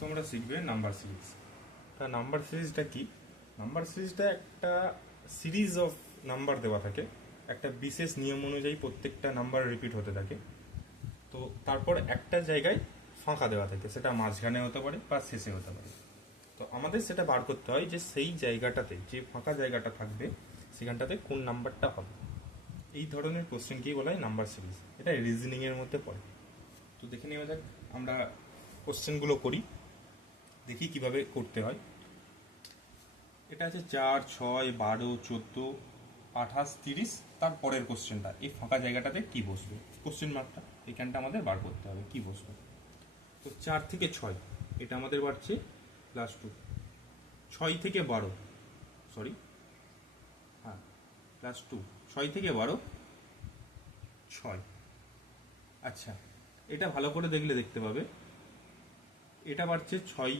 তোমরা শিখবে number series. তা নাম্বার সিরিজটা কি? নাম্বার সিরিজটা একটা সিরিজ অফ নাম্বার দেওয়া থাকে, একটা বিশেষ নিয়ম অনুযায়ী প্রত্যেকটা নাম্বার রিপিট হতে থাকে। তো তারপর একটা জায়গায় ফাঁকা দেওয়া থাকে, সেটা মাঝখানে হতে পারে বা শেষে হতে পারে। তো আমাদের সেটা বার করতে হয় যে সেই জায়গাটাতে যে ফাঁকা জায়গাটা থাকবে সেখানটাতে কোন নাম্বারটা হবে। এই ধরনের কোশ্চেনকেই বলা হয় নাম্বার সিরিজ। এটা রিজনিংয়ের মধ্যে পড়ে। তো দেখে নেওয়া যাক, আমরা কোশ্চেনগুলো করি, দেখি কিভাবে করতে হয়। এটা আছে 4, 6, 12, 14, 28, 30। তারপরের কোশ্চেনটা এই ফাঁকা জায়গাটাতে কি বসবে, কোশ্চেন মার্কটা এখানটা আমাদের বার করতে হবে কি বসবে। তো 4 থেকে 6 এটা আমাদের বাড়ছে +2। 6 থেকে 12, সরি, হ্যাঁ, +2। 6 থেকে 12, 6। আচ্ছা, এটা ভালো করে দেখলে দেখতে পাবে এটা বাড়ছে 6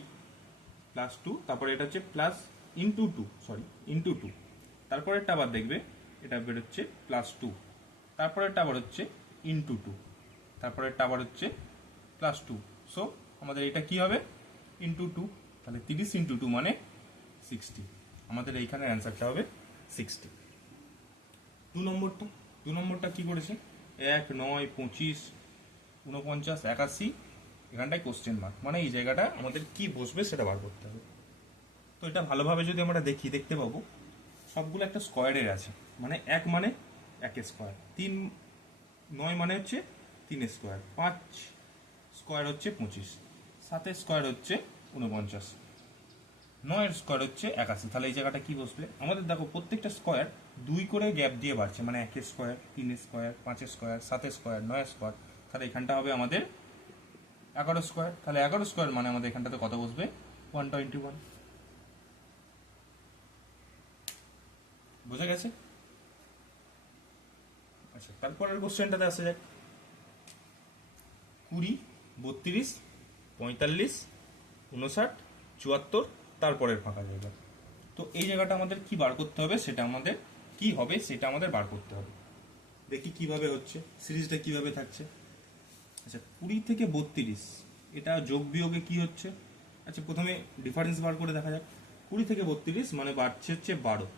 +2, তারপরে এটা হচ্ছে প্লাস ইন্টু 2, সরি, ইন্টু 2। তারপরেরটা আবার দেখবে এটা বেরোচ্ছে +2, তারপরেরটা আবার হচ্ছে ইন্টু 2, তারপরেরটা আবার হচ্ছে +2। সো আমাদের এটা কি হবে? ইন্টু 2। তাহলে 30 ইন্টু 2 মানে 60। আমাদের এইখানে অ্যান্সারটা হবে 60। 2 নম্বরটা কি করেছে? 1, 9, 25, 49, 81। এখানটায় কোশ্চেন মার্ক, মানে এই জায়গাটা আমাদের কি বসবে সেটা বার করতে হবে। তো এটা ভালোভাবে যদি আমরা দেখতে পাবো সবগুলো একটা স্কোয়ারের আছে, মানে 1 মানে 1 স্কোয়ার, 3, 9 মানে হচ্ছে 3 স্কোয়ার, 5 স্কোয়ার হচ্ছে 25, 7 স্কোয়ার হচ্ছে 49, 9 স্কোয়ার হচ্ছে 81। তাহলে এই জায়গাটা কি বসবে আমাদের? দেখো প্রত্যেকটা স্কোয়ার 2 করে গ্যাপ দিয়ে বাড়ছে, মানে 1 square, 3 square, 5 square, 7 square, 9 square. তাহলে এখানটা হবে আমাদের 11 স্কোয়ার। তাহলে 11 স্কোয়ার মানে আমাদের এখানটাতে কত বসবে? 121। বোঝা গেছে? আচ্ছা, তারপরের কোশ্চেনটাতে আসা যাক। 20, 32, 45, 59, 74, তারপরের ফাঁকা জায়গা। তো এই জায়গাটা আমাদের কি বার করতে হবে, সেটা আমাদের কি হবে সেটা আমাদের বার করতে হবে। দেখি কিভাবে হচ্ছে, সিরিজটা কিভাবে থাকছে। আচ্ছা, 20 থেকে 32 এটা যোগ বিয়োগে কি হচ্ছে? আচ্ছা, প্রথমে ডিফারেন্স বার করে দেখা যাক। 20 থেকে 32 মানে বাড়ছে হচ্ছে 12।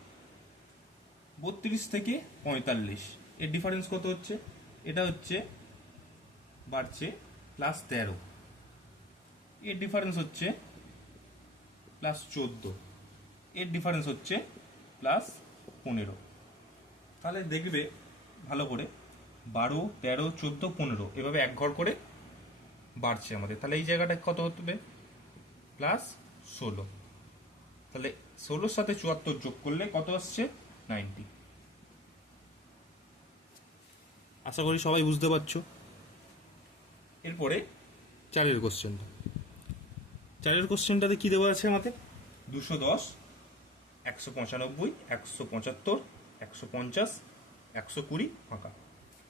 32 থেকে 45 এর ডিফারেন্স কত হচ্ছে? এটা হচ্ছে বাড়ছে +13। এর ডিফারেন্স হচ্ছে +14। এর ডিফারেন্স হচ্ছে +15। তাহলে দেখবে ভালো করে 12, 13, 14, 15 এভাবে এক ঘর করে বাড়ছে আমাদের। তাহলে এই জায়গাটা কত হবে? +16। তাহলে 16-র সাথে 74 যোগ করলে কত আসছে? 90। আশা করি সবাই বুঝতে পারছো। এরপরে চারের কোশ্চেনটা। চারের কোশ্চেনটাতে কি দেওয়া আছে আমাদের? 210, 195, 175, 150, 120 ফাঁকা।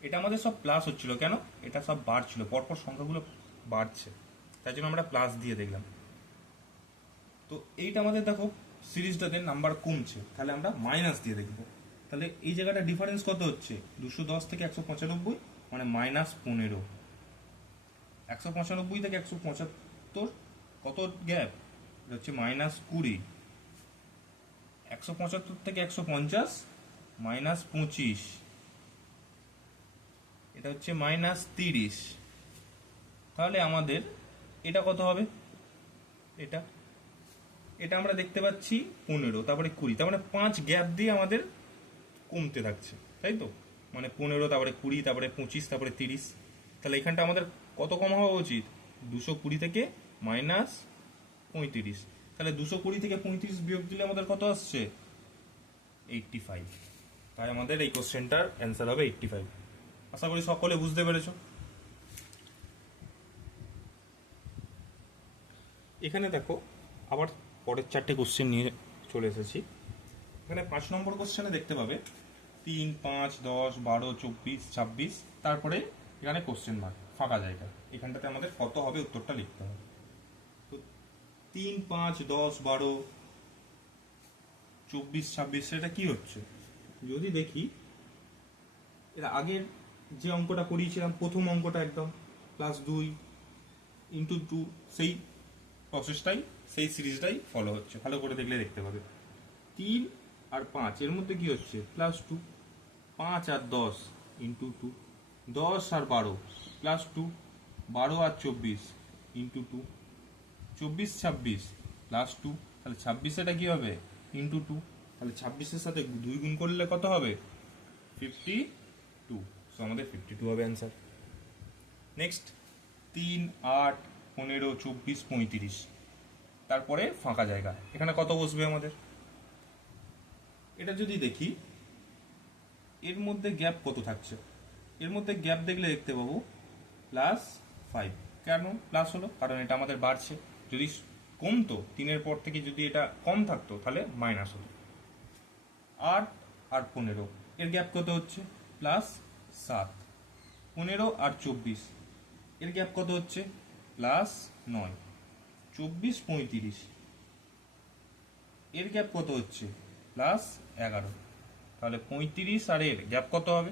এটা আমাদের সব প্লাস হচ্ছিল, কেন? এটা সব বাড়ছিল, পরপর সংখ্যাগুলো বাড়ছে, তাই জন্য আমরা প্লাস দিয়ে দেখলাম। তো এইটা আমাদের দেখো সিরিজটাতে নাম্বার কমছে, তাহলে আমরা মাইনাস দিয়ে দেখব। তাহলে এই জায়গাটা ডিফারেন্স কত হচ্ছে? 210 থেকে 195 মানে -15। 195 থেকে 175 কত গ্যাপ? এটা হচ্ছে -20। 175 থেকে 150 -25, এটা হচ্ছে -30। তাহলে আমাদের এটা কত হবে? এটা এটা আমরা দেখতে পাচ্ছি 15, তারপরে 20, তার মানে 5 গ্যাপ দিয়ে আমাদের কমতে থাকছে, তাই তো? মানে 15, তারপরে 20, তারপরে 25, তারপরে 30। তাহলে এখানটা আমাদের কত কম হওয়া উচিত? 220 থেকে -35। তাহলে 220 থেকে 35 বিয়োগ দিলে আমাদের কত আসছে? 85। তাই আমাদের এই কোশ্চেনটার অ্যান্সার হবে 85। আশা করি সকলে বুঝতে পেরেছ। এখানে দেখো আবার পরের 4টে কোশ্চেন নিয়ে চলে এসেছি। এখানে 5 নম্বর কোশ্চেনে দেখতে পাবে 3, 5, 10, 12, 24, 26, তারপরে এখানে কোশ্চেন মার্ক, ফাঁকা জায়গা। এখানটাতে আমাদের কত হবে উত্তরটা লিখতে হবে। তো 3, 5, 10, 12, 24, 26 এটা কি হচ্ছে? যদি দেখি এর আগের যে অঙ্কটা করিয়েছিলাম, প্রথম অঙ্কটা একদম +2 × 2, সেই প্রসেসটাই সেই সিরিজটাই ফলো হচ্ছে, ভালো করে দেখলে দেখতে পাবে। 3 আর 5 এর মধ্যে কি হচ্ছে +2, 5 আর 10 ইন্টু 2, 10 আর 12 +2, 12 আর 24 ইন্টু 2, 24 26 +2, তাহলে 26 এটা কি হবে ইন্টু 2, তাহলে 26-এর সাথে 2 গুণ করলে কত হবে 52, সো আমাদের 52 হবে অ্যান্সার। নেক্সট 3 8 15 24 35, তারপরে ফাঁকা জায়গা, এখানে কত বসবে আমাদের? এটা যদি দেখি এর মধ্যে গ্যাপ কত থাকছে, এর মধ্যে গ্যাপ দেখলে দেখতে পাবো +5। কেন প্লাস হলো? কারণ এটা আমাদের বাড়ছে। যদি কমতো 3-এর পর থেকে, যদি এটা কম থাকতো তাহলে মাইনাস হতো। 8 আর 15 এর গ্যাপ কত হচ্ছে +7। 15 আর 24 এর গ্যাপ কত হচ্ছে +9। 24 35 এর গ্যাপ কত হচ্ছে +11। তাহলে 35 আর এর গ্যাপ কত হবে?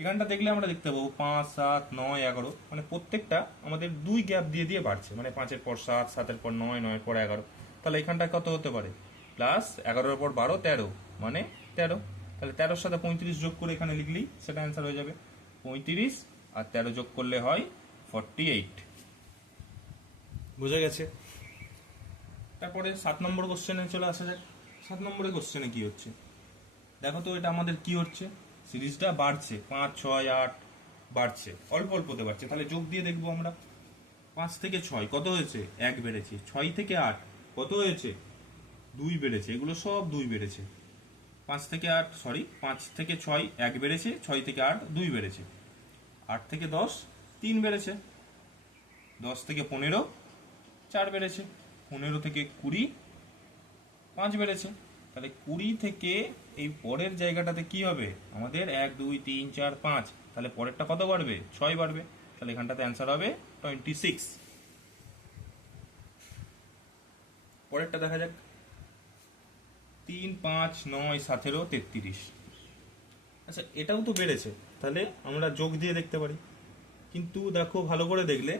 এখানটা দেখলে আমরা দেখতে পাবো 5 7 9 11, মানে প্রত্যেকটা আমাদের 2 গ্যাপ দিয়ে দিয়ে বাড়ছে, মানে 5-এর পর 7, 7-এর পর 9, 9-এর পর 11। তাহলে এখানটা কত হতে পারে +11-এর পর 12 13, মানে 13। তাহলে 13-এর সাথে 35 যোগ করে এখানে লিখলেই সেটা অ্যান্সার হয়ে যাবে। 35 আর 13 যোগ করলে হয় 48। বোঝা গেছে? তারপরে 7 নম্বর কোশ্চেনে চলে আসা যাক। 7 নম্বরের কোশ্চেনে কি হচ্ছে দেখো তো, এটা আমাদের কি হচ্ছে, সিরিজটা বাড়ছে, 5 6 8 বাড়ছে, অল্প অল্পতে বাড়ছে। তাহলে যোগ দিয়ে দেখবো আমরা। 5 থেকে 6 কত হয়েছে? 1 বেড়েছে। 6 থেকে 8 কত হয়েছে? 2 বেড়েছে। এগুলো সব 2 বেড়েছে। 5 থেকে 8 সরি 5 থেকে 6 1 বেড়েছে, 6 থেকে 8 2 বেড়েছে। 8 থেকে 10 3 বেড়েছে। 10 থেকে 15 4 বেড়েছে। 15 থেকে 20 5 বেড়েছে। তাহলে 20 থেকে এই পরের জায়গাটাতে কি হবে আমাদের? 1 2 3 4 5, তাহলে পরেরটা কত বাড়বে? 6 বাড়বে। তাহলে এখানটাতে অ্যান্সার হবে 26। পরেরটা দেখা যাক। 3 5 9 17 33। আচ্ছা, এটাও তো বেড়েছে, তাহলে আমরা যোগ দিয়ে দেখতে পারি। কিন্তু দেখো ভালো করে দেখলে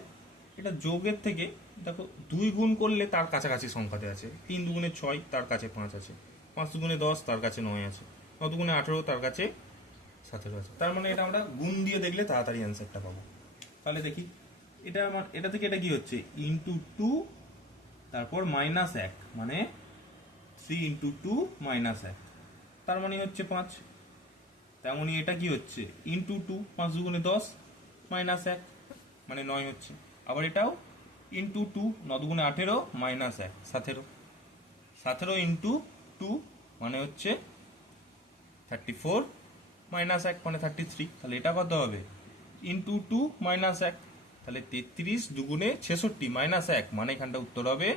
এটা যোগের থেকে দেখো 2 গুণ করলে তার কাছাকাছি সংখ্যাতে আছে। 3 দুগুণে 6 তার কাছে 5 আছে। 5 দুগুণে 10 তার কাছে 9 আছে। 9 দুগুণে 18 তার কাছে 17 আছে। তার মানে এটা আমরা গুণ দিয়ে দেখলে তাড়াতাড়ি অ্যান্সারটা পাবো। তাহলে দেখি এটা এটা থেকে এটা কি হচ্ছে ইন্টু 2, তারপর -1, মানে 3 ইন্টু 2 -1, তার মানে হচ্ছে 5। তেমনই এটা কি হচ্ছে ইন্টু 2, 5 দুগুণে 10 -1, মানে 9 হচ্ছে। আবার এটাও ইন্টু 2, 9 দুগুণে 18 -1 17। 17 ইন্টু 2 মানে হচ্ছে 34 -1 মানে 33। তাহলে এটা কত হবে? ইন্টু 2 -1, তাহলে 33 দুগুণে 66 -1, মানে এখানটা উত্তর হবে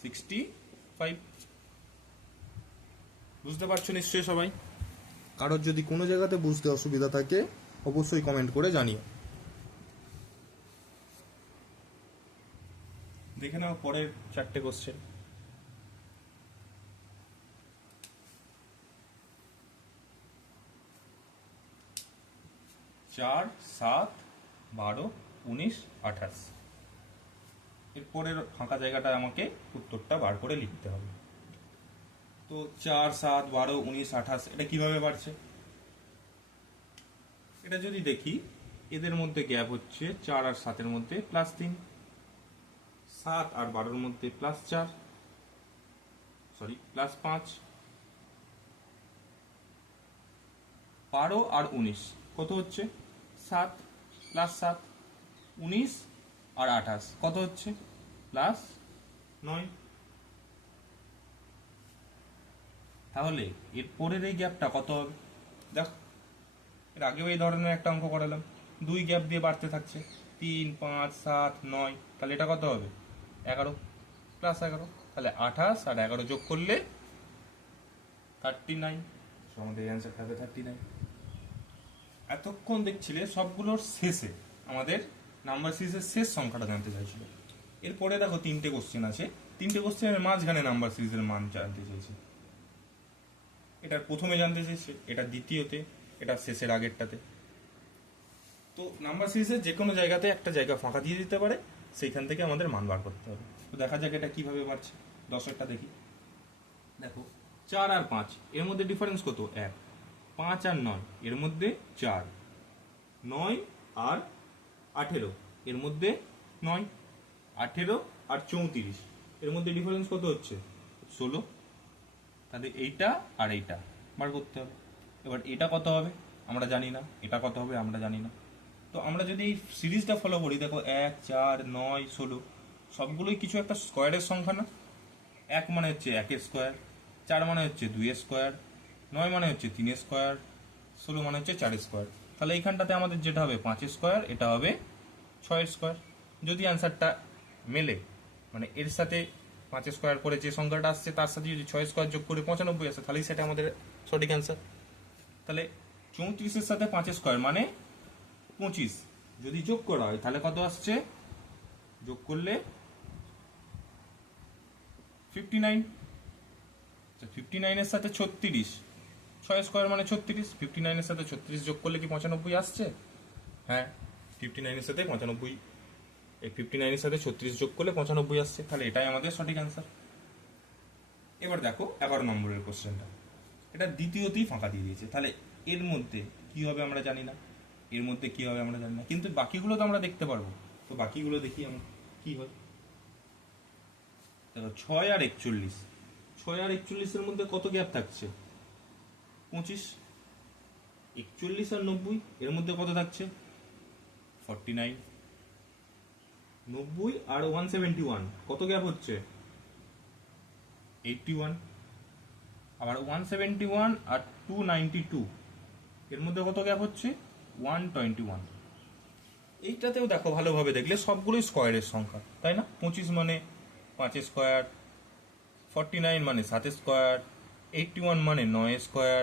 65। বুঝতে পারছো নিশ্চয়ই সবাই? কারোর যদি কোনো জায়গাতে বুঝতে অসুবিধা থাকে অবশ্যই কমেন্ট করে জানিও। দেখে নাও পরের 4টে কোশ্চেন। 4 7 12 19 28, এরপরের ফাঁকা জায়গাটা আমাকে উত্তরটা বার করে লিখতে হবে। তো 4 7 12 19 28 এটা কিভাবে বাড়ছে? এটা যদি দেখি এদের মধ্যে গ্যাপ হচ্ছে 4 আর 7-এর মধ্যে +3, 7 আর 12-এর মধ্যে +4 সরি +5, 12 আর 19 কত হচ্ছে? 7 +7, 19 আর 28 কত হচ্ছে? +9। তাহলে এর পরের এই গ্যাপটা কত হবে? দেখ, এর আগেও এই ধরনের একটা অঙ্ক করালাম, 2 গ্যাপ দিয়ে বাড়তে থাকছে, 3 5 7 9, তাহলে এটা কত হবে? 11 +11, তাহলে 28 আর 11 যোগ করলে 39, আমাদের অ্যান্সার হবে 39। এতক্ষণ দেখছিলে সবগুলোর শেষে আমাদের নাম্বার সিরিজের শেষ সংখ্যাটা জানতে চাইছিল। এরপরে দেখো 3টে কোশ্চেন আছে, 3টে কোশ্চেনের মাঝখানে নাম্বার সিরিজের মান জানতে চাইছে। এটা প্রথমে জানতে চাইছে, এটা দ্বিতীয়তে, এটা শেষের আগেরটাতে। তো নাম্বার সিরিজের যে কোনো জায়গাতে একটা জায়গা ফাঁকা দিয়ে দিতে পারে, সেইখান থেকে আমাদের মান বার করতে হবে। তো দেখা যাক এটা কিভাবে বাড়ছে। 10-এরটা দেখি। দেখো 4 আর 5 এর মধ্যে ডিফারেন্স কত? 1। 5 আর 9 এর মধ্যে 4। 9 আর 18 এর মধ্যে 9। 18 আর 34 এর মধ্যে ডিফারেন্স কত হচ্ছে? 16। তাহলে এইটা আর এইটা বার করতে হবে। এবার এটা কত হবে আমরা জানি না, এটা কত হবে আমরা জানি না। তো আমরা যদি এই সিরিজটা ফলো করি, দেখো 1, 4, 9, 16 সবগুলোই কিছু একটা স্কোয়ারের সংখ্যা না? 1 মানে হচ্ছে 1 স্কোয়ার, 4 মানে হচ্ছে 2 স্কোয়ার, 9 মানে হচ্ছে 3 স্কোয়ার, 16 মানে হচ্ছে 4 স্কোয়ার। তাহলে এইখানটাতে আমাদের যেটা হবে 5 স্কোয়ার, এটা হবে 6 স্কোয়ার। যদি অ্যান্সারটা মেলে, মানে এর সাথে 5 স্কোয়ার করে যে সংখ্যাটা আসছে তার সাথে যদি 6 স্কোয়ার যোগ করে 95 আসে, তাহলেই সেটা আমাদের সঠিক অ্যান্সার। তাহলে 34-এর সাথে 5 স্কোয়ার মানে 25 যদি যোগ করা হয় তাহলে কত আসছে? যোগ করলে 59। 59-এর সাথে 36, 6 স্কোয়ার মানে 36, 59-এর সাথে 36 যোগ করলে কি 95 আসছে? হ্যাঁ, 59-এর সাথে 95, এই 59-এর সাথে 36 যোগ করলে 95 আসছে। তাহলে এটাই আমাদের সঠিক অ্যান্সার। এবার দেখো 11 নম্বরের কোশ্চেনটা। এটা দ্বিতীয়তেই ফাঁকা দিয়ে দিয়েছে। তাহলে এর মধ্যে কি হবে আমরা জানি না, এর মধ্যে কি হবে আমরা জানি না, কিন্তু বাকিগুলো তো আমরা দেখতে পারবো। তো বাকিগুলো দেখি আমরা কি হয়। দেখো 6 আর 41, 6 আর 41-এর মধ্যে কত গ্যাপ থাকছে? 25। 41 আর 90 এর মধ্যে কত থাকছে? 49। 90 আর 171 কত গ্যাপ হচ্ছে? 81। আবার 171 আর 292 এর মধ্যে কত গ্যাপ হচ্ছে? 121। এইটাতেও দেখো ভালোভাবে দেখলে সবগুলোই স্কোয়ারের সংখ্যা, তাই না? 25 মানে 5 স্কোয়ার, 49 মানে 7 স্কোয়ার, 81 মানে 9 স্কোয়ার,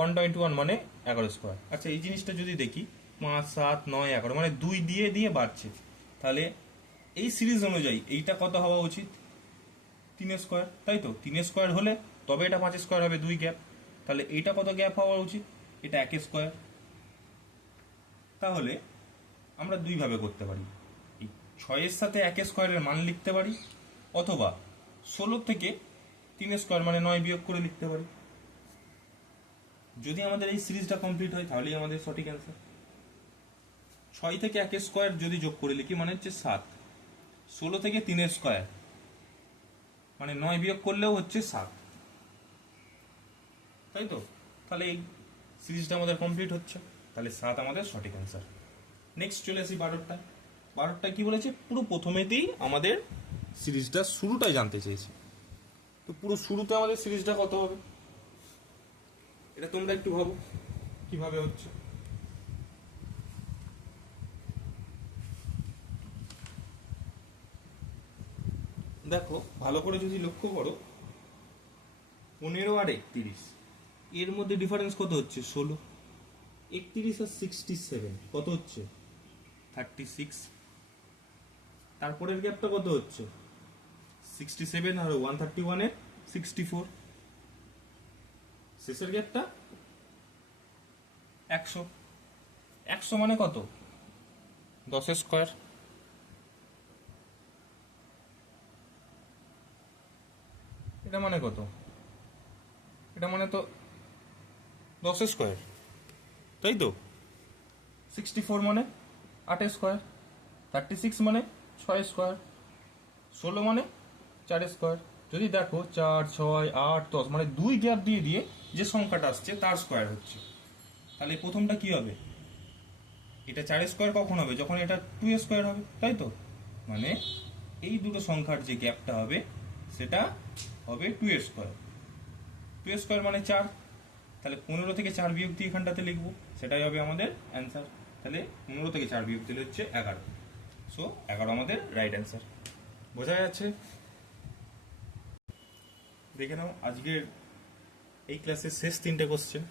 121 মানে 11 স্কোয়ার। আচ্ছা, এই জিনিসটা যদি দেখি 5, 7, 9, 11 মানে 2 দিয়ে দিয়ে বাড়ছে, তাহলে এই সিরিজ অনুযায়ী এইটা কত হওয়া উচিত? 3 স্কোয়ার, তাই তো? 3 স্কোয়ার হলে তবে এটা 5 স্কোয়ার হবে, 2 গ্যাপ। তাহলে এইটা কত গ্যাপ হওয়া উচিত? এটা 1 স্কোয়ার। তাহলে আমরা দুইভাবে করতে পারি। এই 6-এর সাথে 1 স্কোয়ারের মান লিখতে পারি, অথবা 16 থেকে 3 স্কোয়ার মানে 9 বিয়োগ করে লিখতে পারি। যদি আমাদের এই সিরিজটা কমপ্লিট হয় তাহলেই আমাদের সঠিক অ্যান্সার। 6 থেকে 1 স্কোয়ার যদি যোগ করে লিখি মানে হচ্ছে 7। 16 থেকে 3 স্কোয়ার মানে 9 বিয়োগ করলেও হচ্ছে 7, তাই তো? তাহলে এই সিরিজটা আমাদের কমপ্লিট হচ্ছে। তাহলে 7 আমাদের সঠিক অ্যান্সার। নেক্সট চলে আসি 12টা। 12টা কি বলেছে? পুরো প্রথমেতেই আমাদের সিরিজটা শুরুটাই জানতে চেয়েছে। তো পুরো শুরুতে আমাদের সিরিজটা কত হবে এটা তোমরা একটু ভাবো কিভাবে হচ্ছে। দেখো ভালো করে যদি লক্ষ্য করো, 15 আর 31 এর মধ্যে ডিফারেন্স কত হচ্ছে? 16। 31 আর 67 কত হচ্ছে? 36। তারপরের গ্যাপটা কত হচ্ছে? 67 আর 131 এর 64। শেষের গ্যাপটা 100। 100 মানে কত? 10 স্কোয়ার। এটা মানে কত? এটা মানে তো 10 স্কোয়ার, তাই তো? 64 মানে 8 স্কোয়ার, 36 মানে 6 স্কোয়ার, 16 মানে 4 স্কোয়ার। যদি দেখো 4, 6, 8, 10 মানে 2 গ্যাপ দিয়ে দিয়ে যে সংখ্যাটা আসছে তার স্কোয়ার হচ্ছে। তাহলে প্রথমটা কি হবে? এটা 4 স্কোয়ার কখন হবে? যখন এটা 2 স্কোয়ার হবে, তাই তো? মানে এই দুটো সংখ্যার যে গ্যাপটা হবে সেটা হবে 2 স্কোয়ার। 2 স্কোয়ার মানে 4। তাহলে 15 থেকে 4 বিয়োগ দিয়ে এখানটাতে লিখবো, সেটাই হবে আমাদের অ্যান্সার। তাহলে 15 থেকে 4 বিয়োগ দিলে হচ্ছে 11। সো 11 আমাদের রাইট অ্যান্সার। বোঝা যাচ্ছে? দেখে নাও আজকের এই ক্লাসের শেষ 3টে কোশ্চেন।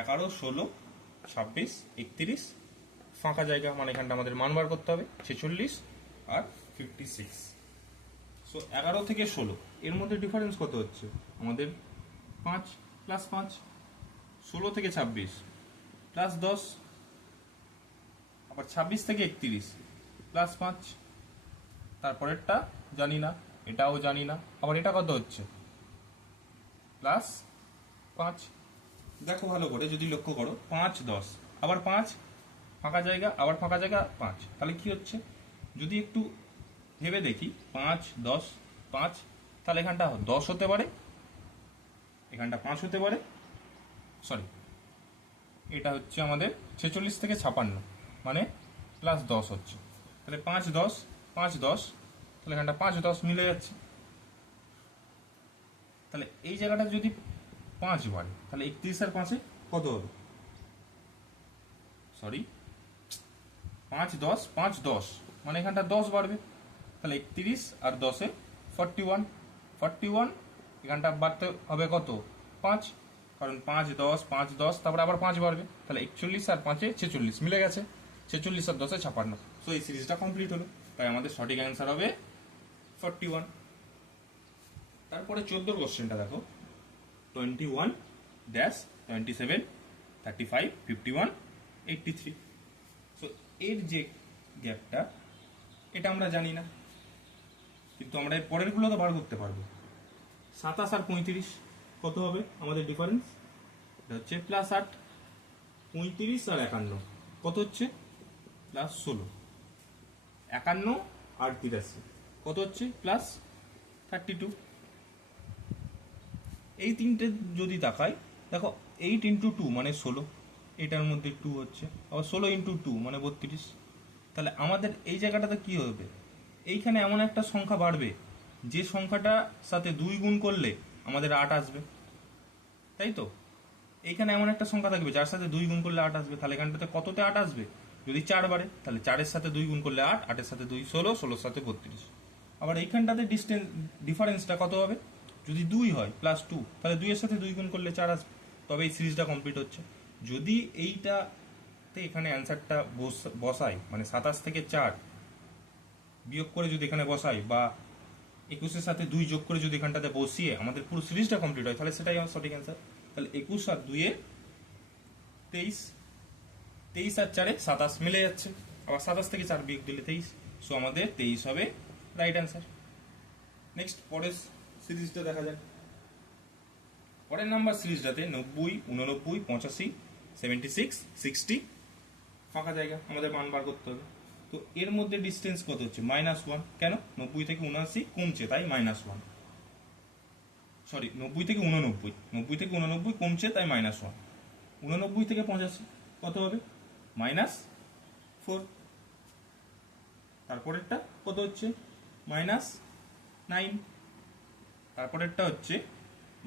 11, 16, 26, 31 ফাঁকা জায়গা, মানে এখানটা আমাদের মান বার করতে হবে 46 আর 56। সো 11 থেকে 16 এর মধ্যে ডিফারেন্স কত হচ্ছে আমাদের? 5 প্লাস 5। 16 থেকে 26 প্লাস 10, আবার 26 থেকে 31 প্লাস 5, তারপরেরটা জানি না, এটাও জানি না। আবার এটা কত হচ্ছে, +5। দেখো ভালো করে যদি লক্ষ্য করো, 5 10, আবার 5 ফাঁকা জায়গা, আবার ফাঁকা জায়গা 5, তাহলে কি হচ্ছে যদি একটু ভেবে দেখি, 5 10 5, তাহলে এখানটা 10 হতে পারে, এখানটা 5 হতে পারে, সরি এটা হচ্ছে আমাদের 46 থেকে 56, মানে +10 হচ্ছে। তাহলে 5 10 5 10, তাহলে এখানটা 5 10 মিলে যাচ্ছে। তাহলে এই জায়গাটা যদি 5 বাড়ে, তাহলে 31 আর 5-এ কত হবে, সরি 5 10 5 10, মানে এখানটা 10 বাড়বে, তাহলে 31 আর 10-এ 41, 41 এখানটা বাড়তে হবে কত, 5, কারণ 5 10 5 10, তারপরে আবার 5 বাড়বে, তাহলে 41 আর 5-এ 46 মিলে গেছে, 46 আর 10-এ 56। সো এই সিরিজটা কমপ্লিট হলো, তাই আমাদের সঠিক অ্যান্সার হবে 41। তারপরে 14 কোশ্চেনটা দেখো, 21 ড্যাশ 27 35 51 83। সো এর যে গ্যাপটা, এটা আমরা জানি না, কিন্তু আমরা এর পরেরগুলো তো বার করতে পারবো। 27 আর 35 কত হবে আমাদের ডিফারেন্স, এটা হচ্ছে +8। 35 আর 51 কত হচ্ছে, +16। 51 আর 83 কত হচ্ছে, +32। এই তিনটে যদি দেখাই, দেখো 8 × 2 মানে 16, এটার মধ্যে 2 হচ্ছে, আবার 16 × 2 মানে 32। তাহলে আমাদের এই জায়গাটাতে কি হবে, এইখানে এমন একটা সংখ্যা বাড়বে যে সংখ্যাটা সাথে 2 গুণ করলে আমাদের 8 আসবে, তাই তো। এইখানে এমন একটা সংখ্যা থাকবে যার সাথে 2 গুণ করলে 8 আসবে, তাহলে এখানটাতে কততে 8 আসবে, যদি 4 বাড়ে তাহলে 4-এর সাথে 2 গুণ করলে 8, 8-এর সাথে 2 16, 16-এর সাথে 32। আবার এইখানটাতে ডিফারেন্সটা কত হবে, যদি 2 হয় +2, তাহলে 2-এর সাথে 2 গুণ করলে 4 আসবে, তবে এই সিরিজটা কমপ্লিট হচ্ছে। যদি এইটাতে এখানে অ্যান্সারটা বসাই, মানে 27 থেকে 4 বিয়োগ করে যদি এখানে বসাই, বা 21-এর সাথে 2 যোগ করে যদি এখানটাতে বসিয়ে আমাদের পুরো সিরিজটা কমপ্লিট হয়, তাহলে সেটাই আমার সঠিক অ্যান্সার। তাহলে 21 আর 2-এ 23, 23 আর 4-এ 27 মিলে যাচ্ছে, আবার 27 থেকে 4 বিয়োগ দিলে 23। সো আমাদের 23 হবে রাইট অ্যান্সার। নেক্সট পরের সিরিজটা দেখা যাক। পরের নাম্বার সিরিজটাতে 90 89 85 76 60 ফাঁকা জায়গা, আমাদের মান বার করতে হবে। তো এর মধ্যে ডিস্টেন্স কত হচ্ছে, -1। কেন, 90 থেকে 79 কমছে, তাই -1। সরি 90 থেকে 89, 90 থেকে 89 কমছে, তাই -1। 89 থেকে 85 কত হবে, -4। তারপরেরটা কত হচ্ছে, -9। তারপরেরটা হচ্ছে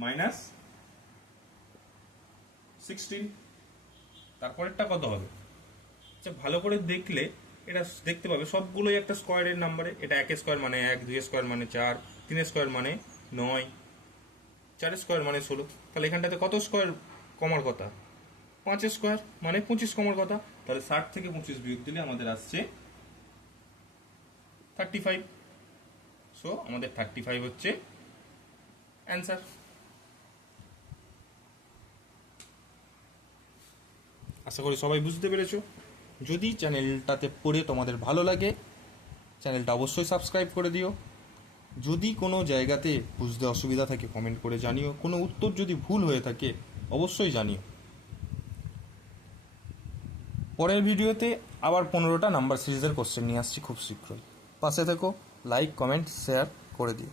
-16। তারপরেরটা কত হবে, আচ্ছা ভালো করে দেখলে এটা দেখতে পাবে সবগুলোই একটা স্কোয়ারের নাম্বারে। এটা 1 স্কোয়ার মানে 1, 2 স্কোয়ার মানে 4, 3 স্কোয়ার মানে 9, 4 স্কোয়ার মানে 16। তাহলে এখানটাতে কত স্কোয়ার কমার কথা, 5 স্কোয়ার মানে 25 কমার কথা। তাহলে 60 থেকে 25 বিয়োগ দিলে আমাদের আসছে 35। সো আমাদের 35 হচ্ছে অ্যান্সার। আশা করি সবাই বুঝতে পেরেছো। যদি চ্যানেলটাতে পড়ে তোমাদের ভালো লাগে, চ্যানেলটা অবশ্যই সাবস্ক্রাইব করে দিও। যদি কোনো জায়গাতে বুঝতে অসুবিধা থাকে কমেন্ট করে জানিও, কোনো উত্তর যদি ভুল হয়ে থাকে অবশ্যই জানিও। পরের ভিডিওতে আবার 15টা নাম্বার সিরিজের কোশ্চেন নিয়ে আসছি খুব শীঘ্রই। পাশে থেকো, লাইক কমেন্ট শেয়ার করে দিও।